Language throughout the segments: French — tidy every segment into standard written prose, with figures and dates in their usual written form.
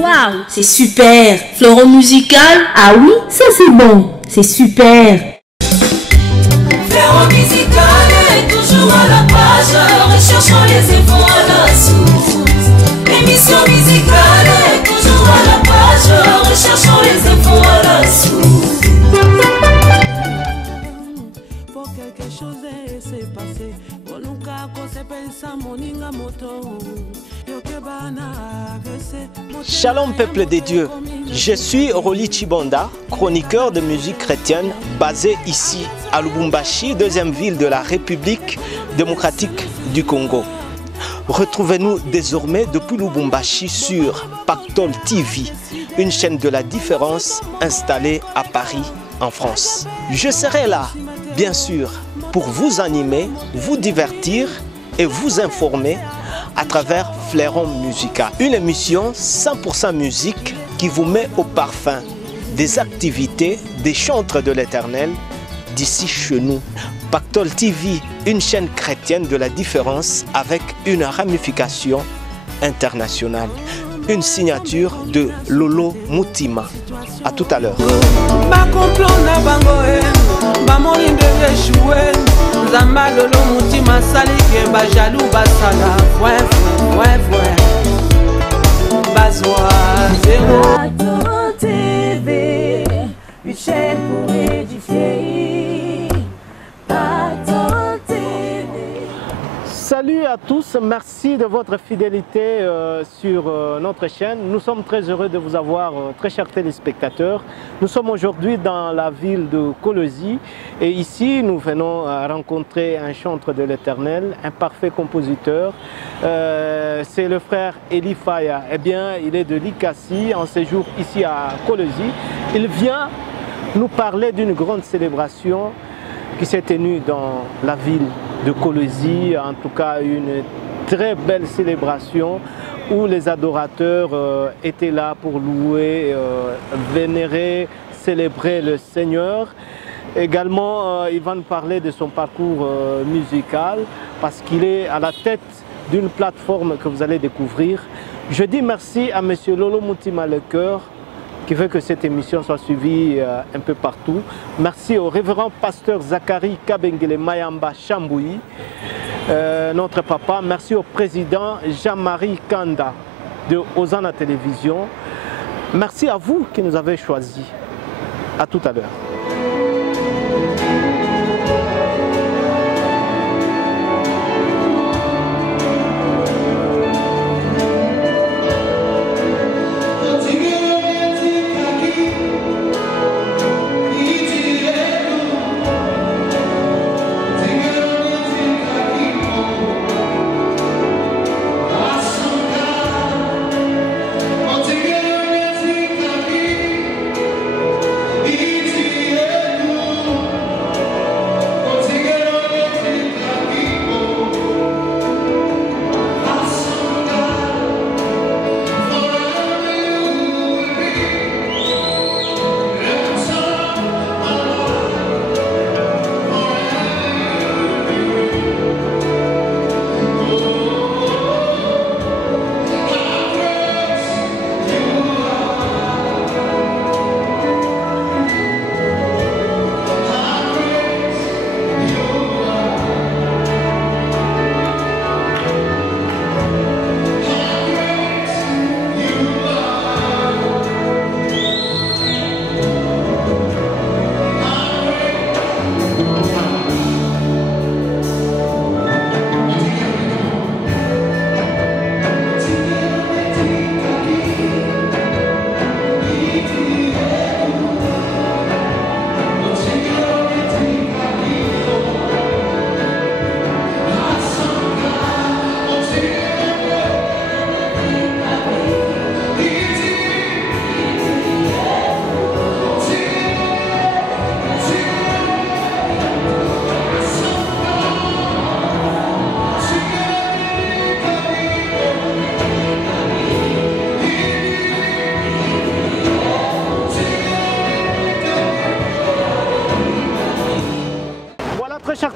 Waouh, c'est super. Fleuron musical. Ah oui, ça c'est bon. C'est super. Fleuron musical est toujours à la page, recherchons les efforts à la source. Émission musicale est toujours à la page, recherchons les efforts à la source. Pour quelque chose s'est passé, Shalom peuple des dieux, je suis Roli Chibonda, chroniqueur de musique chrétienne basé ici à Lubumbashi, deuxième ville de la République démocratique du Congo. Retrouvez-nous désormais depuis Lubumbashi sur Pactol TV, une chaîne de la différence installée à Paris en France. Je serai là, bien sûr, pour vous animer, vous divertir et vous informer à travers Fleuron musical. Une émission 100% musique qui vous met au parfum des activités des chantres de l'Éternel d'ici chez nous. Pactol TV, une chaîne chrétienne de la différence avec une ramification internationale. Une signature de Lolo Mutima. À tout à l'heure. Une chaîne pour édifier. Pactol TV. Salut à tous, merci de votre fidélité sur notre chaîne. Nous sommes très heureux de vous avoir, très chers téléspectateurs. Nous sommes aujourd'hui dans la ville de Kolosi et ici nous venons rencontrer un chantre de l'Éternel, un parfait compositeur. C'est le frère Eli Faya. Eh bien, il est de Likasi en séjour ici à Kolosi. Il vient nous parler d'une grande célébration qui s'est tenue dans la ville de Kolosi, en tout cas une très belle célébration où les adorateurs étaient là pour louer, vénérer, célébrer le Seigneur. Également, il va nous parler de son parcours musical parce qu'il est à la tête d'une plateforme que vous allez découvrir. Je dis merci à M. Lolo Mutima Le Cœur qui veut que cette émission soit suivie un peu partout. Merci au révérend pasteur Zachary Kabengele Mayamba Chamboui, notre papa. Merci au président Jean-Marie Kanda de Hosanna Télévision. Merci à vous qui nous avez choisis. À tout à l'heure. It's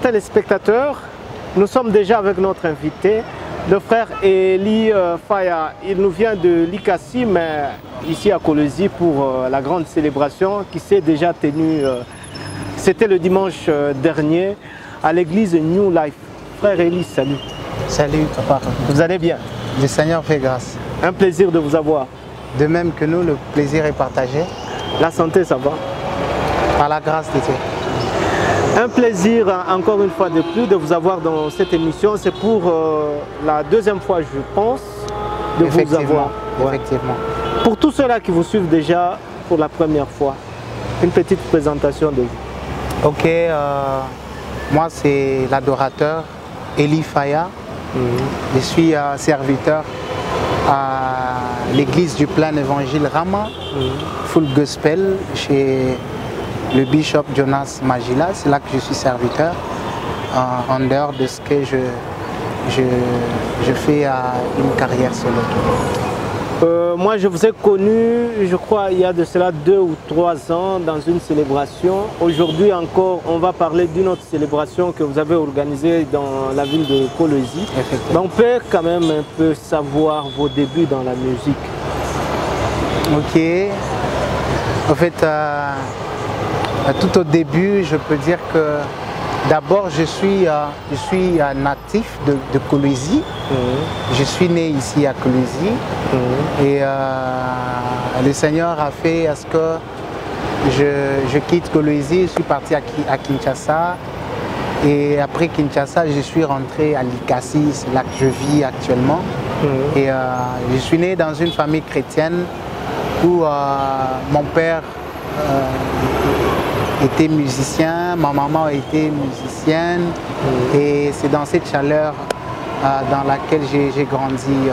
téléspectateurs, nous sommes déjà avec notre invité, le frère Eli Faya. Il nous vient de l'Ikassi, mais ici à Kolwezi pour la grande célébration qui s'est déjà tenue. C'était le dimanche dernier à l'église New Life. Frère Eli, salut. Salut papa. Vous allez bien? Le Seigneur fait grâce. Un plaisir de vous avoir. De même que nous, le plaisir est partagé. La santé, ça va? Par la grâce de Dieu. Un plaisir, encore une fois de plus, de vous avoir dans cette émission. C'est pour la deuxième fois, je pense, de vous avoir. Ouais. Effectivement. Pour tous ceux-là qui vous suivent déjà pour la première fois, une petite présentation de vous. Ok, moi c'est l'adorateur Eli Faya. Je suis serviteur à l'église du plein évangile Rama, Full Gospel, chez le bishop Jonas Magila. C'est là que je suis serviteur, en dehors de ce que je fais une carrière solo. Moi, je vous ai connu, je crois, il y a de cela 2 ou 3 ans dans une célébration. Aujourd'hui encore, on va parler d'une autre célébration que vous avez organisée dans la ville de Kolwezi. On peut quand même un peu savoir vos débuts dans la musique. Ok. En fait, tout au début, je peux dire que d'abord, je suis natif de Kolwezi. Je suis né ici à Kolwezi. Et le Seigneur a fait à ce que je quitte Kolwezi. Je suis parti à Kinshasa. Et après Kinshasa, je suis rentré à l'Ikassi, c'est là que je vis actuellement. Et je suis né dans une famille chrétienne où mon père était musicien, ma maman était musicienne, et c'est dans cette chaleur dans laquelle j'ai grandi.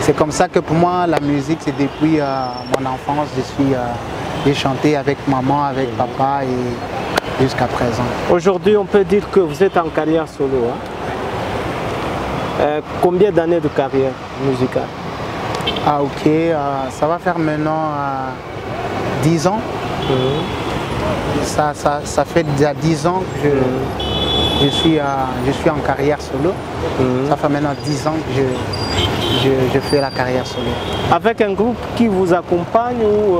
C'est comme ça que pour moi la musique, c'est depuis mon enfance, j'ai chanté avec maman, avec papa et jusqu'à présent. Aujourd'hui, on peut dire que vous êtes en carrière solo. Hein? Combien d'années de carrière musicale? Ah ok, ça va faire maintenant 10 ans. Ça fait déjà 10 ans que je suis en carrière solo. Ça fait maintenant 10 ans que je fais la carrière solo. Avec un groupe qui vous accompagne ou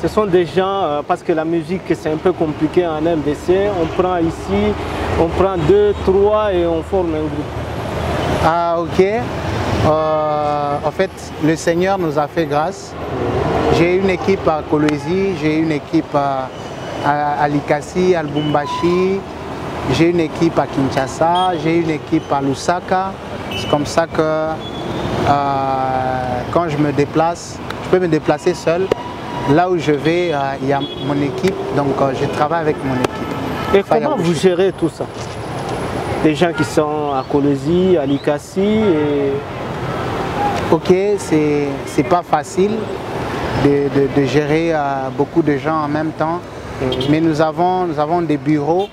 ce sont des gens, parce que la musique c'est un peu compliqué en MDC, on prend ici, on prend 2, 3 et on forme un groupe. Ah ok. En fait, le Seigneur nous a fait grâce. J'ai une équipe à Kolwezi, j'ai une équipe à l'Ikassi, à Lubumbashi, j'ai une équipe à Kinshasa, j'ai une équipe à Lusaka. C'est comme ça que quand je me déplace, je peux me déplacer seul. Là où je vais, il y a mon équipe, donc je travaille avec mon équipe. Et comment vous gérez tout ça? Des gens qui sont à Kolwezi, à l'Ikassi et... Ok, c'est pas facile de gérer beaucoup de gens en même temps, mais nous avons des bureaux.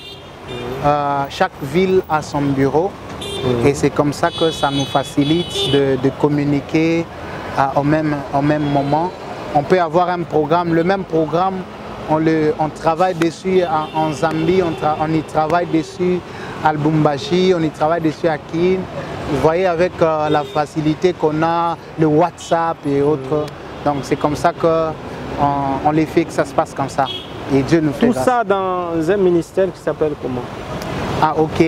Chaque ville a son bureau et c'est comme ça que ça nous facilite de communiquer au même moment. On peut avoir un programme, le même programme, on travaille dessus en Zambie, on y travaille dessus à Lubumbashi, on y travaille dessus à Kin. Vous voyez avec la facilité qu'on a, le WhatsApp et autres. Donc c'est comme ça qu'on les fait que ça se passe comme ça. Et Dieu nous fait tout grâce. Ça dans un ministère qui s'appelle comment? Ah ok.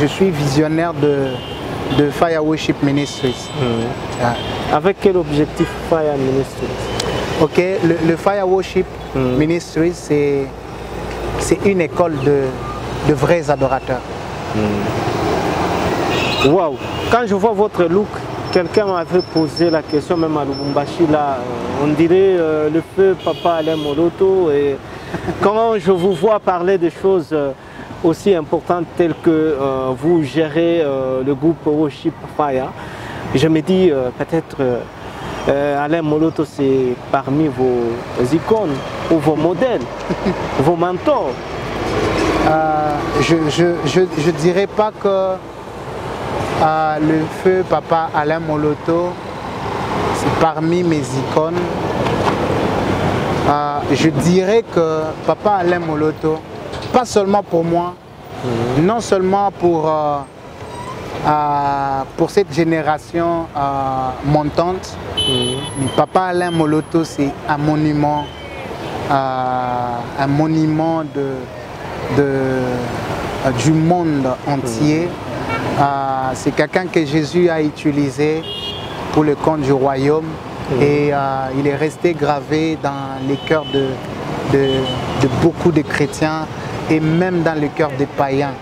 Je suis visionnaire de Fire Worship Ministries. Avec quel objectif Fire Ministries? Ok, le Fire Worship Ministries, c'est une école de vrais adorateurs. Waouh! Quand je vois votre look, quelqu'un m'avait posé la question, même à Lubumbashi, là, on dirait le feu Papa Alain Moloto. Et quand je vous vois parler de choses aussi importantes telles que vous gérez le groupe Worship Fire, je me dis peut-être Alain Moloto, c'est parmi vos icônes ou vos modèles, vos mentors. Je dirais pas que le feu Papa Alain Moloto, c'est parmi mes icônes. Je dirais que Papa Alain Moloto, pas seulement pour moi, non seulement pour cette génération montante, mais Papa Alain Moloto, c'est un monument du monde entier. C'est quelqu'un que Jésus a utilisé pour le compte du royaume et il est resté gravé dans les cœurs de beaucoup de chrétiens et même dans les cœurs des païens.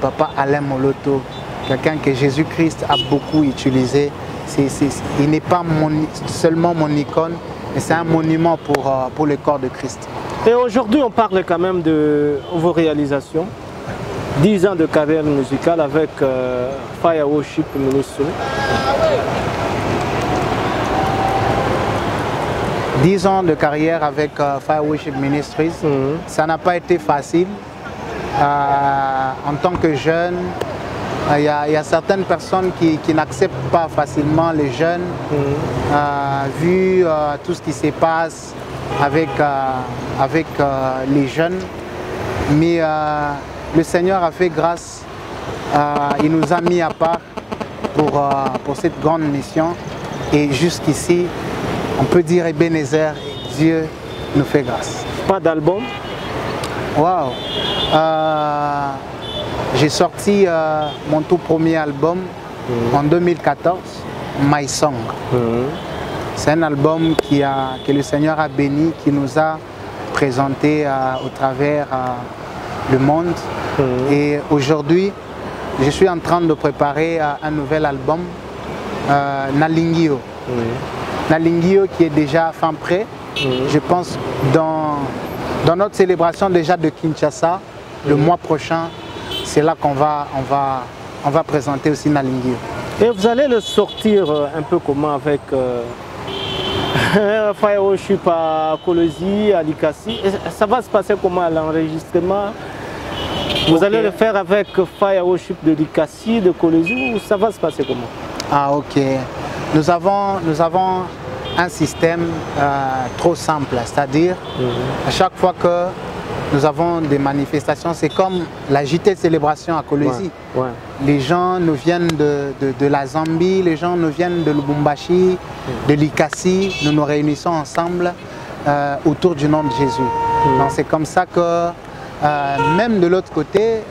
Papa Alain Moloto, quelqu'un que Jésus-Christ a beaucoup utilisé. Il n'est pas seulement mon icône, mais c'est un monument pour le corps de Christ. Et aujourd'hui, on parle quand même de vos réalisations. 10 ans de carrière musicale avec Fire Worship Ministry. 10 ans de carrière avec Fire Worship Ministries. Ça n'a pas été facile. En tant que jeune, il y a certaines personnes qui n'acceptent pas facilement les jeunes, vu tout ce qui se passe avec les jeunes. Mais le Seigneur a fait grâce, il nous a mis à part pour cette grande mission. Et jusqu'ici, on peut dire Ebenezer, Dieu nous fait grâce. Pas d'album? Waouh! J'ai sorti mon tout premier album en 2014, My Song. C'est un album que le Seigneur a béni, qui nous a présenté au travers le monde. Et aujourd'hui, je suis en train de préparer un nouvel album, Nalingio. Nalingio qui est déjà fin prêt. Je pense dans notre célébration déjà de Kinshasa, le mois prochain, c'est là qu'on va présenter aussi Nalingio. Et vous allez le sortir un peu comment avec Fire Worship à Kolosi, à Likasi. Ça va se passer comment à l'enregistrement? Vous allez le faire avec Fire Worship de Likasi, de Kolosi, ou ça va se passer comment? Ah ok. Nous avons un système trop simple, c'est-à-dire à chaque fois que nous avons des manifestations, c'est comme la JT de célébration à Kolosi. Les gens nous viennent de la Zambie, les gens nous viennent de Lubumbashi, de Likasi. Nous nous réunissons ensemble autour du nom de Jésus. Donc c'est comme ça que même de l'autre côté,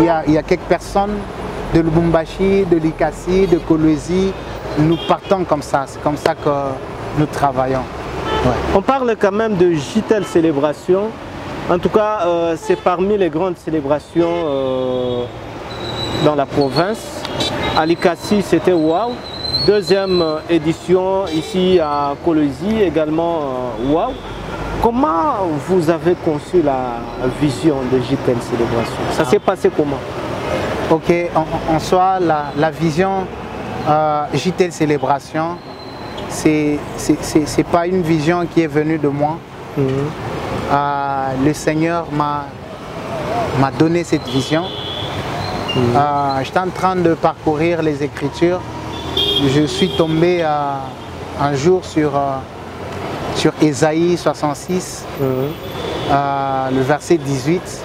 il y a quelques personnes de Lubumbashi, de Likasi, de Kolosi. Nous partons comme ça, c'est comme ça que nous travaillons. On parle quand même de JTL Célébration. En tout cas, c'est parmi les grandes célébrations dans la province. À Likasi, c'était wow. Deuxième édition ici à Kolosi, également wow. Comment vous avez conçu la vision de JTL Célébration? Ça s'est passé comment? Ok, en soi, la vision JTL Célébration, c'est pas une vision qui est venue de moi. Le Seigneur m'a donné cette vision. J'étais en train de parcourir les Écritures. Je suis tombé un jour sur Ésaïe 66, le verset 18,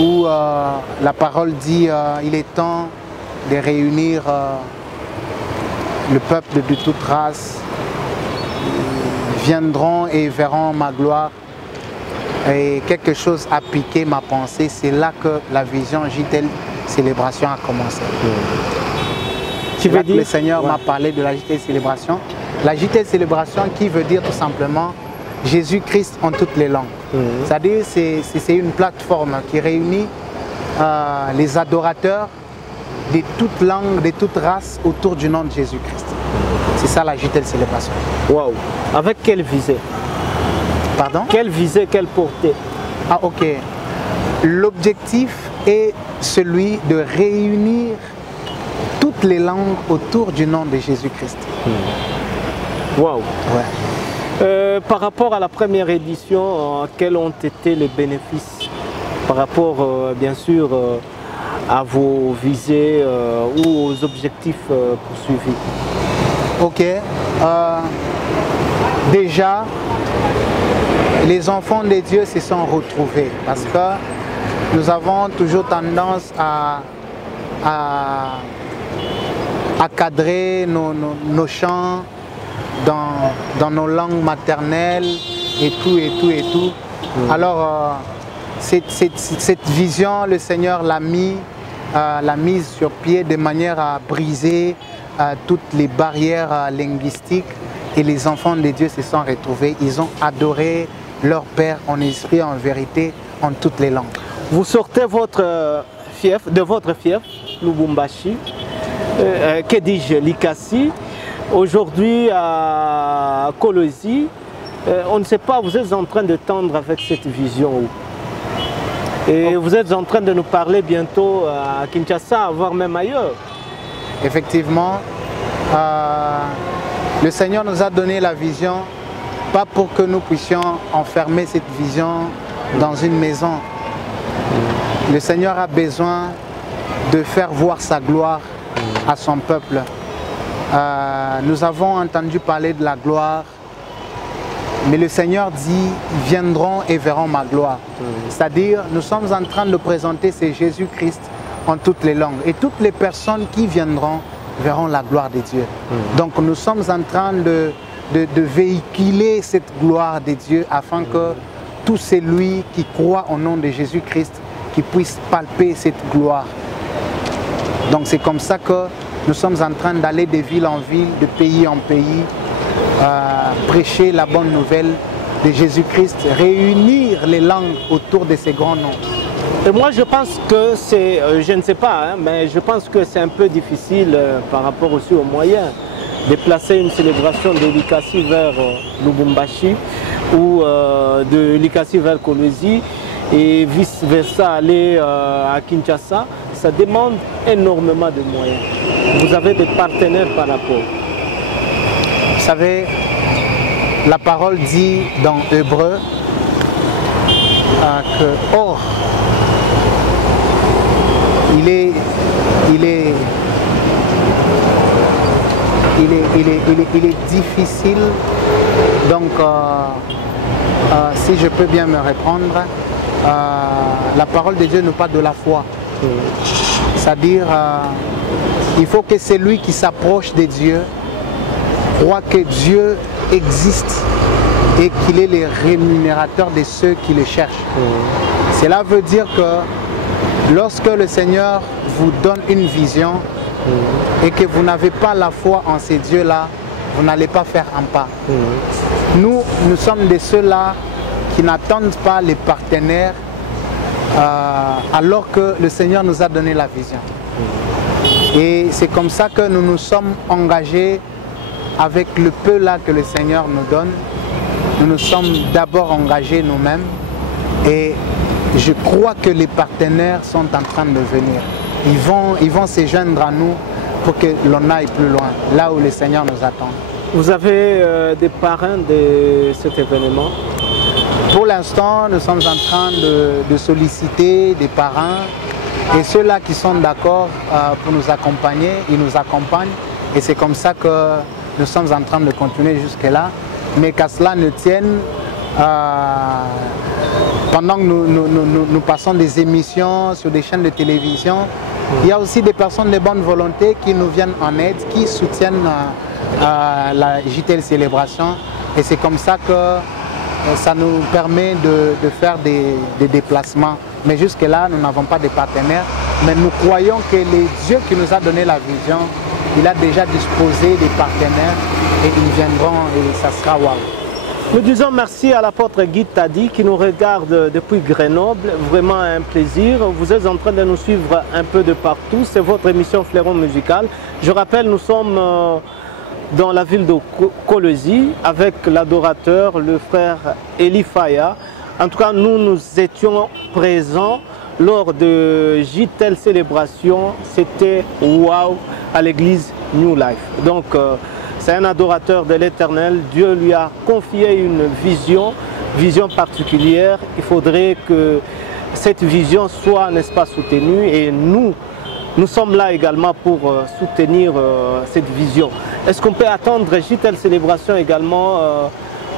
où la parole dit il est temps de réunir le peuple de toute race, viendront et verront ma gloire. Et quelque chose a piqué ma pensée, c'est là que la vision JTL Célébration a commencé. Tu veux dire que le Seigneur m'a parlé de la JTL Célébration. La JTL Célébration qui veut dire tout simplement Jésus-Christ en toutes les langues. C'est-à-dire que c'est une plateforme qui réunit les adorateurs de toutes langues, de toutes races autour du nom de Jésus-Christ. C'est ça la JTL Célébration. Waouh! Avec quelle visée? Pardon? Quelle visée, quelle portée? Ah ok. L'objectif est celui de réunir toutes les langues autour du nom de Jésus-Christ. Waouh! Ouais. Par rapport à la première édition, quels ont été les bénéfices? Par rapport, bien sûr, à vos visées ou aux objectifs poursuivis? Ok. déjà, les enfants de Dieu se sont retrouvés parce que nous avons toujours tendance à cadrer nos chants dans nos langues maternelles et tout. Alors, cette vision, le Seigneur l'a mise sur pied de manière à briser toutes les barrières linguistiques et les enfants de Dieu se sont retrouvés. Ils ont adoré leur Père en esprit, en vérité, en toutes les langues. Vous sortez de votre fief, Lubumbashi, que dis-je, Likasi, aujourd'hui à Kolwezi. On ne sait pas, vous êtes en train de tendre avec cette vision. Et vous êtes en train de nous parler bientôt à Kinshasa, voire même ailleurs. Effectivement, le Seigneur nous a donné la vision, pas pour que nous puissions enfermer cette vision dans une maison. Le Seigneur a besoin de faire voir sa gloire à son peuple. Nous avons entendu parler de la gloire, mais le Seigneur dit, ils viendront et verront ma gloire. C'est-à-dire, nous sommes en train de présenter ce Jésus-Christ en toutes les langues. Et toutes les personnes qui viendront verront la gloire de Dieu. Donc nous sommes en train de véhiculer cette gloire de Dieu afin que tout celui qui croit au nom de Jésus-Christ qui puisse palper cette gloire. Donc c'est comme ça que nous sommes en train d'aller de ville en ville, de pays en pays, prêcher la bonne nouvelle de Jésus-Christ, réunir les langues autour de ces grands noms. Et moi je pense que c'est, je ne sais pas, mais je pense que c'est un peu difficile par rapport aussi aux moyens de placer une célébration de Likasi vers Lubumbashi ou de Likasi vers Kolwezi et vice versa aller à Kinshasa. Ça demande énormément de moyens. Vous avez des partenaires par rapport. Vous savez, la parole dit dans Hébreu que or, il est difficile, donc si je peux bien me répondre, la parole de Dieu n'est pas de la foi. C'est-à-dire, il faut que celui qui s'approche de Dieu croit que Dieu existe et qu'il est le rémunérateur de ceux qui le cherchent. Cela veut dire que lorsque le Seigneur vous donne une vision et que vous n'avez pas la foi en ces dieux-là, vous n'allez pas faire un pas. Nous sommes de ceux-là qui n'attendent pas les partenaires alors que le Seigneur nous a donné la vision. Et c'est comme ça que nous nous sommes engagés avec le peu là que le Seigneur nous donne. Nous nous sommes d'abord engagés nous-mêmes et je crois que les partenaires sont en train de venir. Ils vont se joindre à nous pour que l'on aille plus loin, là où le Seigneur nous attend. Vous avez des parrains de cet événement? Pour l'instant, nous sommes en train de solliciter des parrains et ceux-là qui sont d'accord pour nous accompagner, ils nous accompagnent et c'est comme ça que nous sommes en train de continuer jusque-là. Mais qu'à cela ne tienne, pendant que nous passons des émissions sur des chaînes de télévision, il y a aussi des personnes de bonne volonté qui nous viennent en aide, qui soutiennent la JTL Célébration et c'est comme ça que ça nous permet de faire des déplacements. Mais jusque-là, nous n'avons pas de partenaires. Mais nous croyons que le Dieu qui nous a donné la vision, il a déjà disposé des partenaires et ils viendront et ça sera waouh. Nous disons merci à l'apôtre Guy Tadi qui nous regarde depuis Grenoble. Vraiment un plaisir. Vous êtes en train de nous suivre un peu de partout. C'est votre émission Fleuron Musical. Je rappelle, nous sommes dans la ville de Kolwezi avec l'adorateur, le frère Eli Faya. En tout cas, nous étions présents lors de JTL Célébration. C'était waouh à l'église New Life. Donc, c'est un adorateur de l'Éternel. Dieu lui a confié une vision particulière. Il faudrait que cette vision soit, n'est-ce pas, soutenue. Et nous sommes là également pour soutenir cette vision. Est-ce qu'on peut attendre JTL Célébration également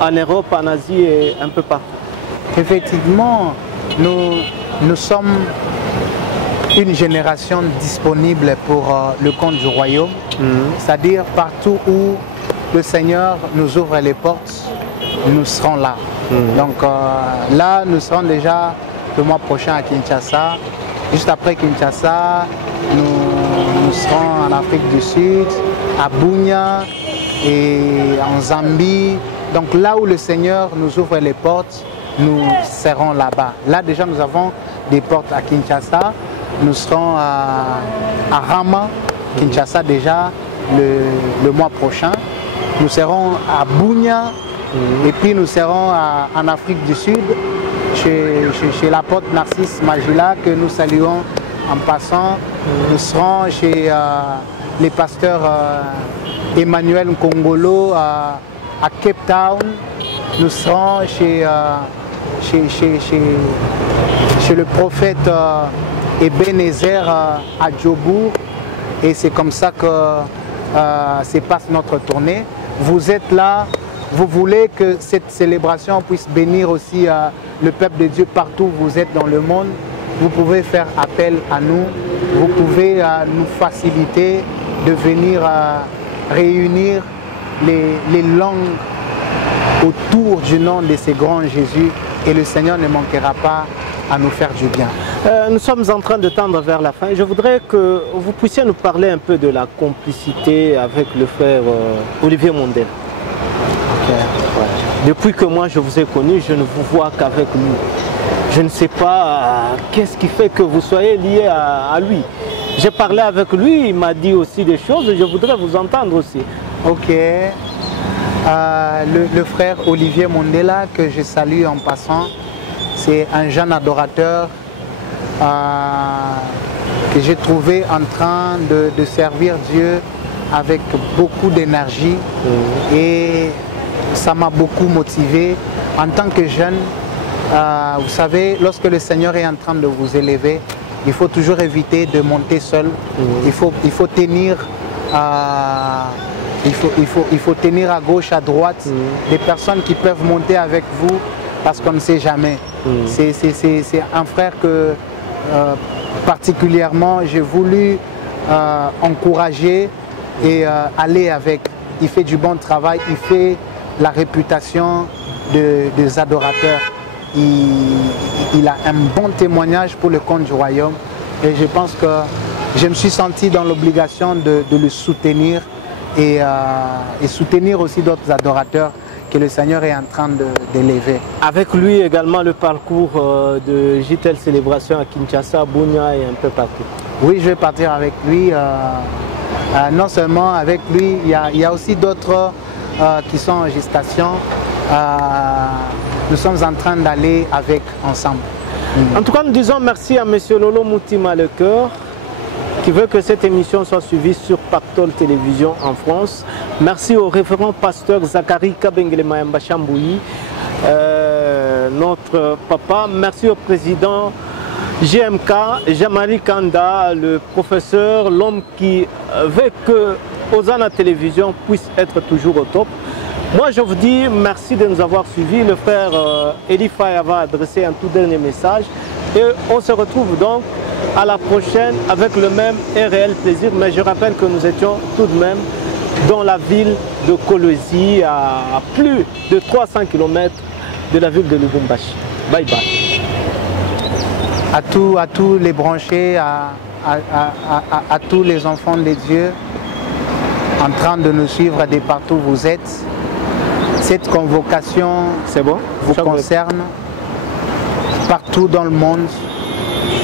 en Europe, en Asie et un peu partout. Effectivement, nous sommes une génération disponible pour le compte du royaume, c'est-à-dire partout où le Seigneur nous ouvre les portes, nous serons là. Donc là, nous serons déjà le mois prochain à Kinshasa. Juste après Kinshasa, nous serons en Afrique du Sud, à Bunia et en Zambie. Donc là où le Seigneur nous ouvre les portes, nous serons là-bas. Là déjà, nous avons des portes à Kinshasa. Nous serons à Rama, Kinshasa déjà, le mois prochain. Nous serons à Bunia et puis nous serons en Afrique du Sud, chez l'apôtre Narcisse Magila, que nous saluons en passant. Nous serons chez les pasteurs Emmanuel Nkongolo à Cape Town. Nous serons chez le prophète Ebenezer à Djobourg. Et c'est comme ça que se passe notre tournée. Vous êtes là, vous voulez que cette célébration puisse bénir aussi le peuple de Dieu partout où vous êtes dans le monde. Vous pouvez faire appel à nous, vous pouvez nous faciliter de venir réunir les langues autour du nom de ce grand Jésus, et le Seigneur ne manquera pas à nous faire du bien. Nous sommes en train de tendre vers la fin. Je voudrais que vous puissiez nous parler un peu de la complicité avec le frère Olivier Mondel. Okay. Ouais. Depuis que moi je vous ai connu, je ne vous vois qu'avec lui. Je ne sais pas qu'est-ce qui fait que vous soyez lié à lui. J'ai parlé avec lui, il m'a dit aussi des choses, je voudrais vous entendre aussi. Ok. Le frère Olivier Mondela, que je salue en passant, c'est un jeune adorateur que j'ai trouvé en train de servir Dieu avec beaucoup d'énergie, et ça m'a beaucoup motivé. En tant que jeune, vous savez, lorsque le Seigneur est en train de vous élever, il faut toujours éviter de monter seul. Il faut tenir il faut tenir à gauche, à droite, des personnes qui peuvent monter avec vous, parce qu'on ne sait jamais. C'est un frère que particulièrement j'ai voulu encourager et aller avec. Il fait du bon travail, il fait la réputation des adorateurs. Il a un bon témoignage pour le compte du royaume, et je pense que je me suis senti dans l'obligation de le soutenir et soutenir aussi d'autres adorateurs que le Seigneur est en train d'élever. Avec lui également le parcours de JTL Célébration à Kinshasa, Bunia et un peu partout. Oui, je vais partir avec lui. Non seulement avec lui, il y a aussi d'autres qui sont en gestation. Nous sommes en train d'aller avec ensemble. En tout cas, nous disons merci à M. Lolo Moutima Le Cœur, qui veut que cette émission soit suivie sur Pactole Télévision en France. Merci au référent pasteur Zachary Kabengele Mayamba Chambouyi, notre papa. Merci au président GMK, Jean-Marie Kanda, le professeur, l'homme qui veut que Hosanna Télévision puisse être toujours au top. Moi, je vous dis merci de nous avoir suivis. Le frère Eli Faye va adresser un tout dernier message. Et on se retrouve donc à la prochaine avec le même et réel plaisir. Mais je rappelle que nous étions tout de même dans la ville de Kolwezi, à plus de 300 km de la ville de Lubumbashi. Bye bye. À tous les branchés, à tous les enfants de Dieu en train de nous suivre de partout où vous êtes. Cette convocation vous concerne partout dans le monde.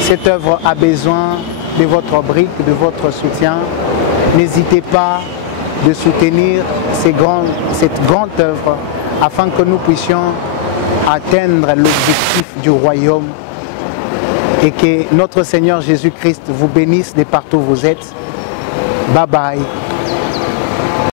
Cette œuvre a besoin de votre brique, de votre soutien. N'hésitez pas de soutenir cette grande œuvre afin que nous puissions atteindre l'objectif du royaume, et que notre Seigneur Jésus-Christ vous bénisse de partout où vous êtes. Bye bye.